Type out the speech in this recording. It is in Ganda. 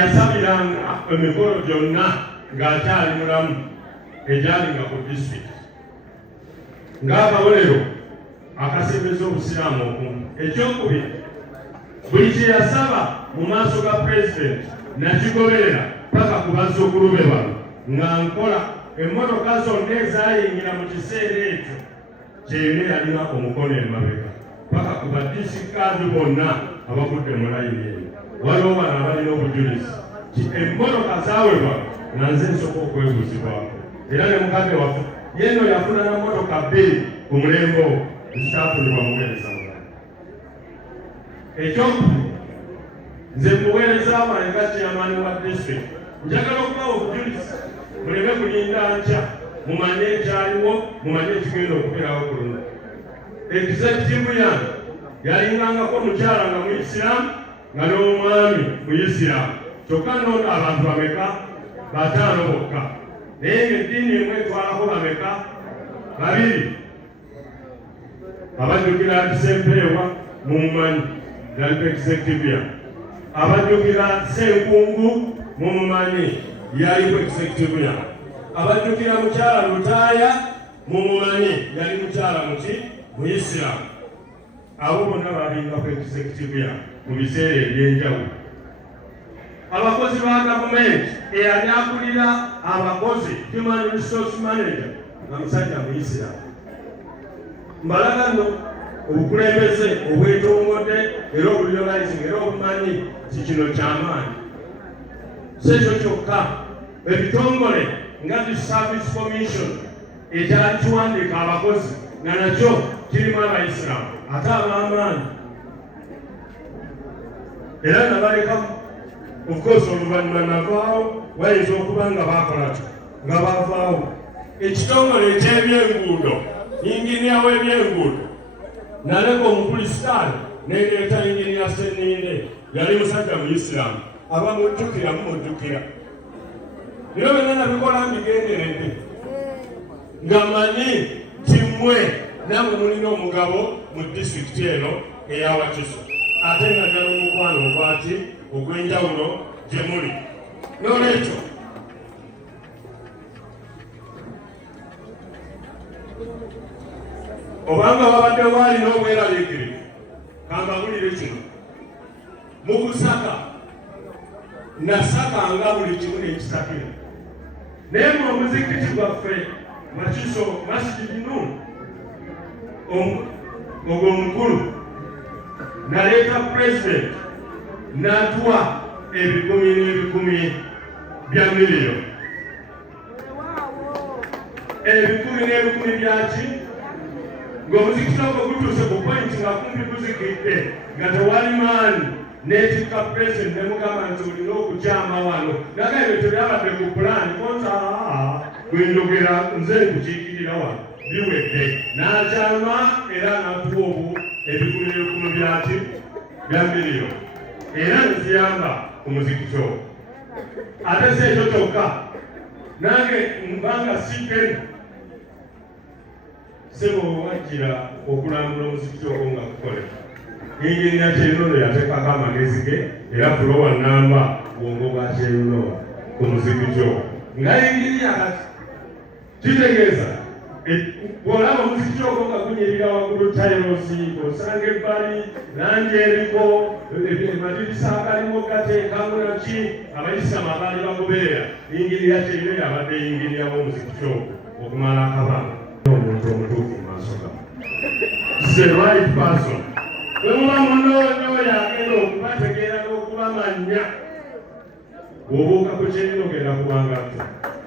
yasabiranga emikolo gyonna ng'akyali mulamu egyalinga ku disitulikiti ng'akabonero akasembeza obusiraamu okumu. Ekyokubiri, buli kye yasaba mu maaso ga pulezidenti nakigoberera paka ku bazzukulu be bano nga nkola. Emmotoka zonna ezayingira mu kiseera ekyo kyeyina yalina omukono emabega paka ku badisikazi bonna abagudde mu layini eyo. Waliwo bano abalina obujulizi ti emmotoka zaawebwa nga nze nsooka okwebuzibwako. Era ne mukadde waffe yenno yafuna na mmotoka bbiri ku mulembe ogwo zitaafunibwa muweereza mulala. Ekyokubiri, nze muweereza wange nga chairman wa disitulikiti njagala okubawa obujulizi muleme kulinda nkya, mumanye ekyaliwo, mumanye ekigenda okubeerawo ku luno. Executive yange yalingangako omukyala nga Muisiraamu nga n'omwami Muisiraamu, kyokka n'ono abantu bameka? 5 bokka. Naye ng'eddiini emu etwalako bameka? 2. Abajjukira Sempeewa mumumanyi yaliku executive yange. Abajjukira Senkungu mumumanyi yaliku executive yange. Abajjukira mukyala Lutaaya mumumanyi yali mukyala muki? Muisiraamu. Abo bonna balinga ku executive yange mu biseera ebyenjawulo. Abakozi ba gavumenti eyali akulira abakozi human resource manager nga musajja Muisiraamu. Mbalaga nno obukulembeze obwetongodde era obuliorizing era obumanyi ti kino kyamaanyi. Si ekyo kyokka, ebitongole nga the Service Commission ekyali kiwandiika abakozi nga nakyo kirimu Abaisiraamu ate ab'amaanyi. Era nabalekamu of course oluvannyuma navaawo wayinza okuba nga baakola kyo nga bavaawo. Ekitongole eky'ebyenguudo, inginiya w'ebyenguudo naleka omukulisitaani nereeta inginiya Senninde yali musajja Muisiraamu. Abamujjukira mumujjukira. Bino byonna nabikola mbigenderedde nga manyi ti mmwe namwe mulina omugabo mu disitulikiti eno eya Wakiso, ate nga ddala omukwano ogwaki ogw'enjawulo gye muli. N'olwekyo obanga wabadde waalina obweraliikirivu, kambabulire kino. Mu kusaka nasakanga buli kimu n'ekisakira. Naye mu omuzikiti gwaffe Wakiso Masjid Nur ogwo omukulu naleeta pulezidenti n'atuwa ebikumi n'ebikumi bya miliyoni. Ebikumi n'ebikumi byaki? Ng'omuzikiti ogwo gutuuse ku pointi nga kumpi guzikidde nga tewali maani. Neetikka pulezidenti ne mugamba nti olina okukyama wano. Naga ebyo tebyabadde ku pulaani konza bwenjogera nze nkukiikirira wano biwedde. N'akyama era n'atuwa ebikumi n'ebikumi byaki? Bya miliyoni. Era neziyamba ku muzikiti ogwo. Ate si ekyo kyokka, nange mbanga sikkeni sebo wajjira okulambula omuzikiti ogwo nga kukoleka. Inginiya Kyerunono yateekako amagezi ge era fulowa namba bwongo bwa Kyerunono ku muzikiti ogwo. Nga inginiya kati kitegeeza bw'olaba omuzikiti ogwo nga gunyirira waggulu tayirosi, osanga ebbali langi eriko amadirisa agalimu gateekamu naki abayisama abaali bagoberera. Inginiya Kyerunono yabadde inginiya w'omuzikiti ogwo okumala akabanga. Omuntu omutuufu mu maaso gamu. Is the right person. Bwe muba munoonya agenda okubategeera n'okubamanya, bw'obuuka ku kirina ogenda kubanga atyo.